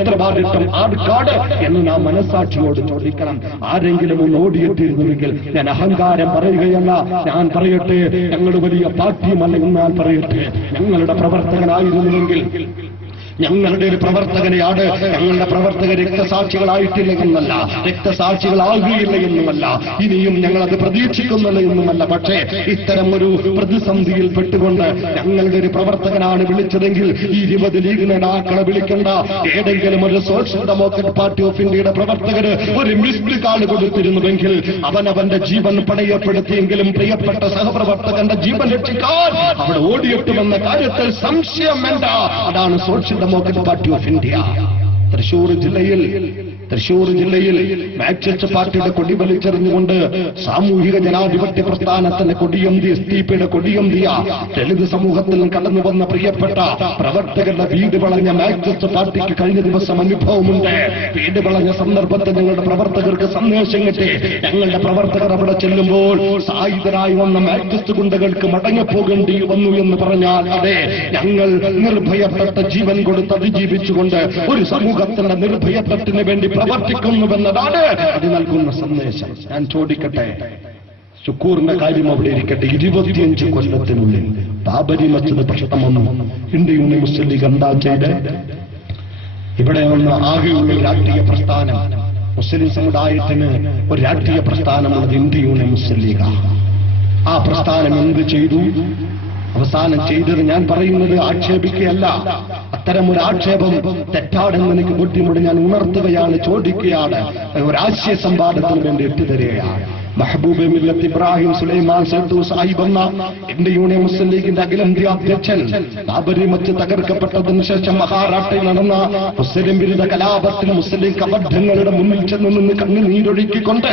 എത്ര ബാധിട്ടും ആർക്കാട് എന്ന് നാം മനസ്സാക്ഷിയോട് ചോദിക്കണം. ആരെങ്കിലും ഒന്ന് ഓടിയിട്ടിരുന്നുവെങ്കിൽ ഞാൻ അഹങ്കാരം പറയുകയല്ല, ഞാൻ പറയട്ടെ, ഞങ്ങൾ വലിയ പാർട്ടിയുമല്ല എന്ന് ഞാൻ പറയട്ടെ, ഞങ്ങളുടെ പ്രവർത്തകനായിരുന്നുവെങ്കിൽ, ഞങ്ങളുടെ ഒരു പ്രവർത്തകനെയാണ്, ഞങ്ങളുടെ പ്രവർത്തകർ രക്തസാക്ഷികളായിട്ടില്ല എന്നല്ല, രക്തസാക്ഷികളാകുകയില്ല എന്നുമല്ല, ഇനിയും ഞങ്ങളത് പ്രതീക്ഷിക്കുന്നില്ല എന്നുമല്ല. പക്ഷേ ഇത്തരം ഒരു പ്രതിസന്ധിയിൽ പെട്ടുകൊണ്ട് ഞങ്ങളുടെ ഒരു പ്രവർത്തകനാണ് വിളിച്ചതെങ്കിൽ 20 ലീഗ് നേതാക്കളെ വിളിക്കേണ്ട, ഏതെങ്കിലും ഒരു സോഷ്യൽ ഡെമോക്രാറ്റ് പാർട്ടി ഓഫ് ഇന്ത്യയുടെ പ്രവർത്തകര് ഒരു മിസ്ഡ് കാൾ കൊടുത്തിരുന്നുവെങ്കിൽ അവനവന്റെ ജീവൻ പണയപ്പെടുത്തിയെങ്കിലും പ്രിയപ്പെട്ട സഹപ്രവർത്തകന്റെ ജീവൻ രക്ഷിക്കാൻ അവിടെ ഓടിയെത്തുമെന്ന കാര്യത്തിൽ സംശയം വേണ്ട. അതാണ് social democrat party of India. Thrissur ജില്ലയിൽ മാർക്സിസ്റ്റ് പാർട്ടിയുടെ കൊടി വലിച്ചെറിഞ്ഞുകൊണ്ട് സാമൂഹിക ജനാധിപത്യ പ്രസ്ഥാനത്തിന്റെ കൊടിയന്തിയ എസ്ടിപിയുടെ കൊടിയന്തിയ ദളിത് സമൂഹത്തിൽ കടന്നു വന്ന പ്രിയപ്പെട്ട പ്രവർത്തകരുടെ വീട് വളഞ്ഞ മാർക്സിസ്റ്റ് പാർട്ടിക്ക് കഴിഞ്ഞ ദിവസം അനുഭവമുണ്ട്. വീട് വളഞ്ഞ സന്ദർഭത്തിൽ ഞങ്ങളുടെ പ്രവർത്തകർക്ക് സന്ദേശം കിട്ടി. ഞങ്ങളുടെ പ്രവർത്തകർ അവിടെ ചെല്ലുമ്പോൾ സായുധരായി വന്ന മാർക്സിസ്റ്റ് ഗുണ്ടകൾക്ക് മടങ്ങിപ്പോകേണ്ടി വന്നു എന്ന് പറഞ്ഞാൽ അതെ, ഞങ്ങൾ നിർഭയപ്പെട്ട ജീവൻ കൊടുത്ത് അതിജീവിച്ചുകൊണ്ട് ഒരു സമൂഹത്തിന്റെ നിർഭയത്വത്തിന് വേണ്ടി പ്രവർത്തിക്കുന്നുവെന്നതാണ് അത് നൽകുന്ന സന്ദേശം. ഞാൻ ചോദിക്കട്ടെ, ശുക്കൂറിന്റെ കാര്യം അവിടെ ഇരിക്കട്ടെ. 25 കൊല്ലത്തിനുള്ളിൽ ബാബരി മസ്ജിദ് പ്രശ്നം വന്നു. ഇന്ത്യ യൂണിയൻ മുസ്ലിം ലീഗ് എന്താ ചെയ്ത്? ഇവിടെ വന്ന ആകെയുള്ള രാഷ്ട്രീയ പ്രസ്ഥാനം, മുസ്ലിം സമുദായത്തിന് ഒരു രാഷ്ട്രീയ പ്രസ്ഥാനമുള്ളത് ഇന്ത്യ യൂണിയൻ മുസ്ലിം ലീഗ്. ആ പ്രസ്ഥാനം എന്ത് ചെയ്തു? അവസാനം ചെയ്തത്, ഞാൻ പറയുന്നത് ആക്ഷേപിക്കുകയല്ല, അത്തരമൊരു ആക്ഷേപം തെറ്റാണെന്ന് എനിക്ക് ബുദ്ധിമുട്ട് ഞാൻ ഉണർത്തുകയാണ്, ചോദിക്കുകയാണ്, ഒരാശയ സംവാദത്തിന് വേണ്ടി എത്തിത്തരികയാണ്. മെഹബൂബ് മില്ലത്ത് ഇബ്രാഹിം സുലൈമാൻ സൈദു സാഹിബ് എന്ന ഇന്ത്യ യൂണിയൻ മുസ്ലിം ലീഗിന്റെ അഖിലേന്ത്യാ അധ്യക്ഷൻ ബാബരി മസ്ജിദ് തകർക്കപ്പെട്ടതിന് ശേഷം മഹാരാഷ്ട്രയിൽ നടന്ന മുസ്ലിം വിരുദ്ധ കലാപത്തിൽ മുസ്ലിം കബദ്ധങ്ങളുടെ മുന്നിൽ ചെന്ന് നിന്ന് കണ്ണുനീരൊഴുക്കിക്കൊണ്ട്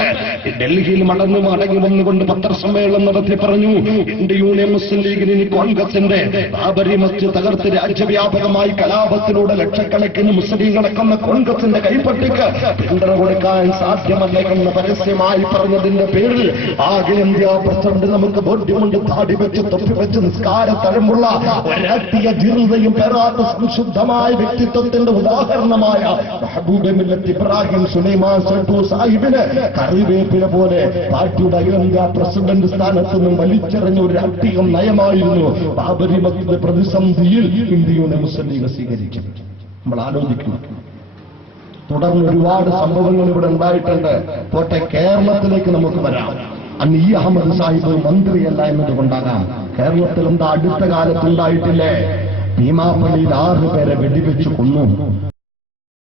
ഡൽഹിയിൽ മടങ്ങി വന്നുകൊണ്ട് പത്രസമ്മേളനം നടത്തി പറഞ്ഞു, ഇന്ത്യ യൂണിയൻ മുസ്ലിം ലീഗിന് ഇനി കോൺഗ്രസിന്റെ ബാബരി മസ്ജിദ് തകർത്ത് രാജ്യവ്യാപകമായി കലാപത്തിലൂടെ ലക്ഷക്കണക്കിന് മുസ്ലിങ്ങളടക്കുന്ന കോൺഗ്രസിന്റെ കൈപ്പറ്റിക്ക് പിന്തുണ കൊടുക്കാൻ സാധ്യമല്ല എന്ന് പരസ്യമായി പറഞ്ഞതിന്റെ പേരിൽ അഖിലേന്ത്യാ പ്രസിഡന്റ് നമുക്ക് ബോധ്യമുണ്ട്, താടി വെച്ച് തൊപ്പി വെച്ച് നിസ്കാര തഴമ്പുള്ള ഒരാട്ടിയ ജിറുതയും പെറാത്ത സംശുദ്ധമായ വ്യക്തിത്വത്തിന്റെ ഉദാഹരണമായ മെഹബൂബ് മില്ലത്ത് ഇബ്രാഹിം സുലൈമാൻ സൈദു സാഹിബിന് കറിവേപ്പില പോലെ പാർട്ടിയുടെ അഖിലേന്ത്യാ പ്രസിഡന്റ് സ്ഥാനത്ത് നിന്നും വലിച്ചെറിഞ്ഞ ഒരു രാഷ്ട്രീയ നയമായിരുന്നു ബാബരി മസ്ജിദ് പ്രതിസന്ധിയിൽ ഇന്ത്യ യൂണിയൻ മുസ്ലിം ലീഗ് സ്വീകരിക്കും. നമ്മൾ ആലോചിക്കണം. തുടർന്ന് ഒരുപാട് സംഭവങ്ങൾ ഇവിടെ ഉണ്ടായിട്ടുണ്ട്. പോട്ടെ, കേരളത്തിലേക്ക് നമുക്ക് വരാം. അന്ന് ഇ അഹമ്മദ് സാഹിബ് മന്ത്രിയല്ല എന്നതുകൊണ്ടാകാം. കേരളത്തിൽ എന്താ അടുത്ത കാലത്തുണ്ടായിട്ടില്ലേ? ഭീമാപ്പള്ളിയിൽ 6 പേരെ വെടിവെച്ച് കൊന്നു.